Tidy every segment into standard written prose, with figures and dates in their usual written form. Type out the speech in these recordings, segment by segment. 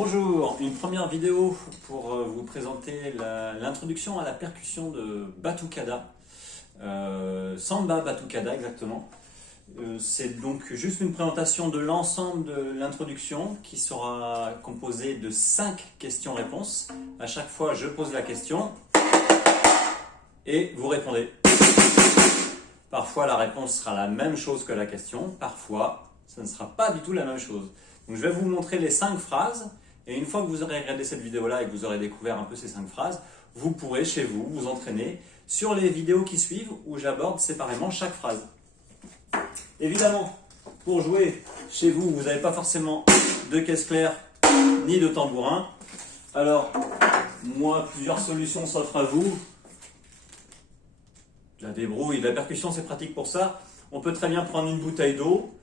Bonjour, une première vidéo pour vous présenter l'introduction à la percussion de Batucada, Samba Batucada exactement. C'est donc juste une présentation de l'ensemble de l'introduction qui sera composée de 5 questions-réponses. À chaque fois, je pose la question et vous répondez. Parfois, la réponse sera la même chose que la question, parfois, ça ne sera pas du tout la même chose. Donc, je vais vous montrer les 5 phrases et une fois que vous aurez regardé cette vidéo-là et que vous aurez découvert un peu ces 5 phrases, vous pourrez chez vous vous entraîner sur les vidéos qui suivent où j'aborde séparément chaque phrase. Évidemment, pour jouer chez vous, vous n'avez pas forcément de caisse claire ni de tambourin. Alors, moi, plusieurs solutions s'offrent à vous. La débrouille, la percussion, c'est pratique pour ça. On peut très bien prendre une bouteille d'eau,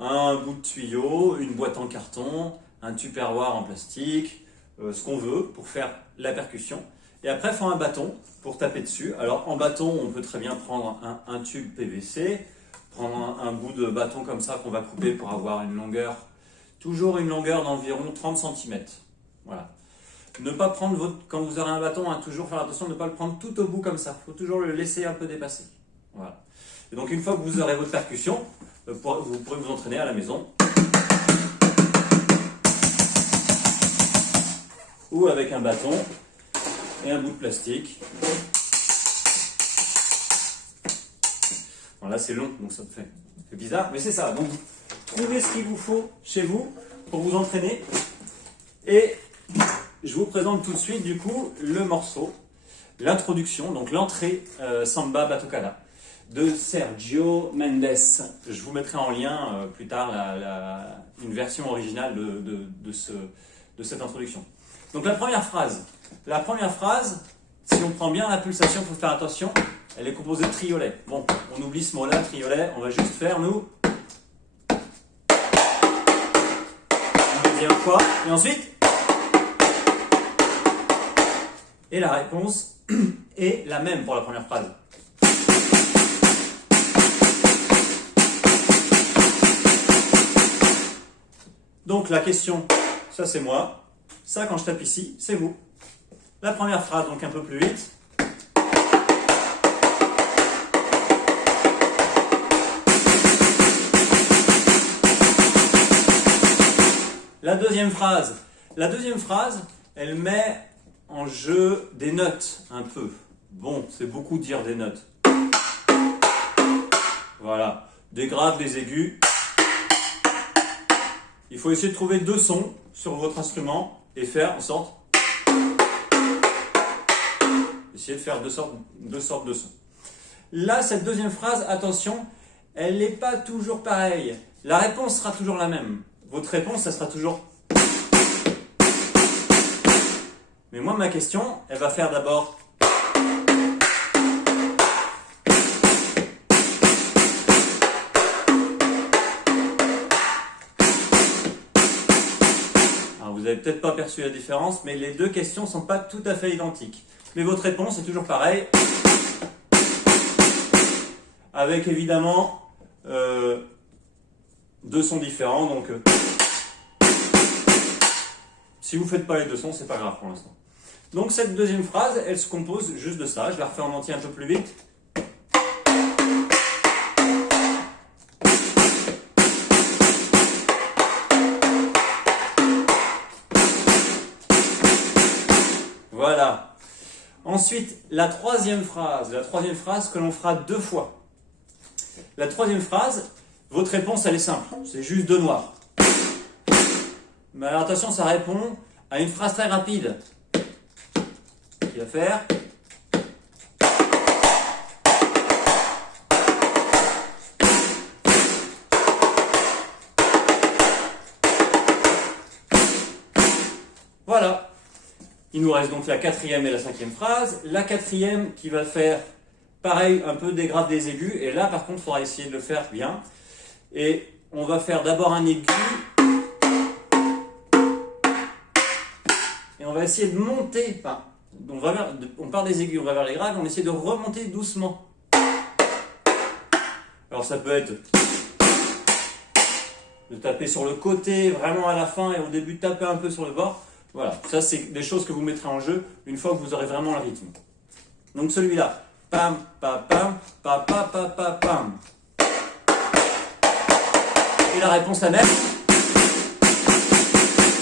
un bout de tuyau, une boîte en carton, un tupperware en plastique, ce qu'on veut pour faire la percussion. Et après, il faut un bâton pour taper dessus. Alors, en bâton, on peut très bien prendre un tube PVC, prendre un bout de bâton comme ça qu'on va couper pour avoir une longueur, toujours une longueur d'environ 30 cm. Voilà. Ne pas prendre quand vous aurez un bâton, toujours faire attention de ne pas le prendre tout au bout comme ça. Il faut toujours le laisser un peu dépasser. Voilà. Et donc, une fois que vous aurez votre percussion, vous pourrez vous entraîner à la maison. Ou avec un bâton et un bout de plastique. Bon, là c'est long, donc ça fait bizarre, mais c'est ça. Donc trouvez ce qu'il vous faut chez vous pour vous entraîner. Et je vous présente tout de suite du coup le morceau, l'introduction, donc l'entrée Samba Batucada de Sergio Mendes. Je vous mettrai en lien plus tard une version originale de cette introduction. Donc la première phrase, si on prend bien la pulsation, il faut faire attention, elle est composée de triolets. Bon, on oublie ce mot-là, triolet, on va juste faire, nous, une deuxième fois, et ensuite, et la réponse est la même pour la première phrase. Donc la question, ça c'est moi. Ça, quand je tape ici, c'est vous. La première phrase, donc un peu plus vite. La deuxième phrase, elle met en jeu des notes, un peu. Bon, c'est beaucoup dire des notes. Voilà, des graves, des aigus. Il faut essayer de trouver 2 sons sur votre instrument et faire en sorte, essayer de faire deux sortes de sons. Là, cette deuxième phrase, attention, elle n'est pas toujours pareille. La réponse sera toujours la même. Votre réponse, ça sera toujours. Mais moi, ma question, elle va faire d'abord. Vous n'avez peut-être pas perçu la différence, mais les deux questions ne sont pas tout à fait identiques. Mais votre réponse est toujours pareille, avec évidemment 2 sons différents. Donc, si vous ne faites pas les 2 sons, c'est pas grave pour l'instant. Donc cette deuxième phrase, elle se compose juste de ça. Je la refais en entier un peu plus vite. Voilà. Ensuite, la troisième phrase que l'on fera 2 fois. La troisième phrase, votre réponse, elle est simple. C'est juste 2 noirs. Mais alors, attention, ça répond à une phrase très rapide. Qui va faire. Voilà. Il nous reste donc la 4e et la 5e phrase. La 4e qui va faire pareil, un peu des graves, des aigus. Et là, par contre, il faudra essayer de le faire bien. Et on va faire d'abord un aigu. Et on va essayer de monter. Enfin, on part des aigus, on va vers les graves. On essaie de remonter doucement. Alors ça peut être. de taper sur le côté vraiment à la fin et au début de taper un peu sur le bord. Voilà, ça c'est des choses que vous mettrez en jeu une fois que vous aurez vraiment le rythme. Donc celui-là, pam, pa, pam, pa, pa, pa, pa, pam. Et la réponse la même.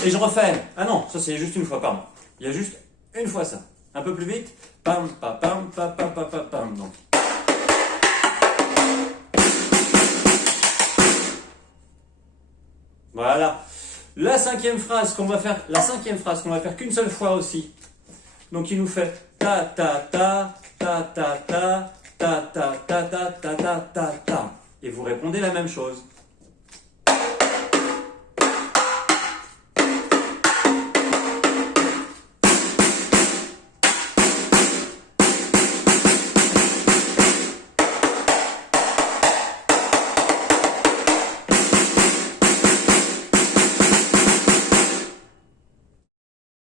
Et je refais. Ah non, ça c'est juste une fois, pardon. Il y a juste une fois ça. Un peu plus vite. Pam, pa, pam, pa, pa, pa, pa, pam. Donc. Voilà. La cinquième phrase qu'on va faire qu'une seule fois aussi. Donc il nous fait ta ta ta ta ta ta ta ta ta ta ta ta ta ta. Et vous répondez la même chose.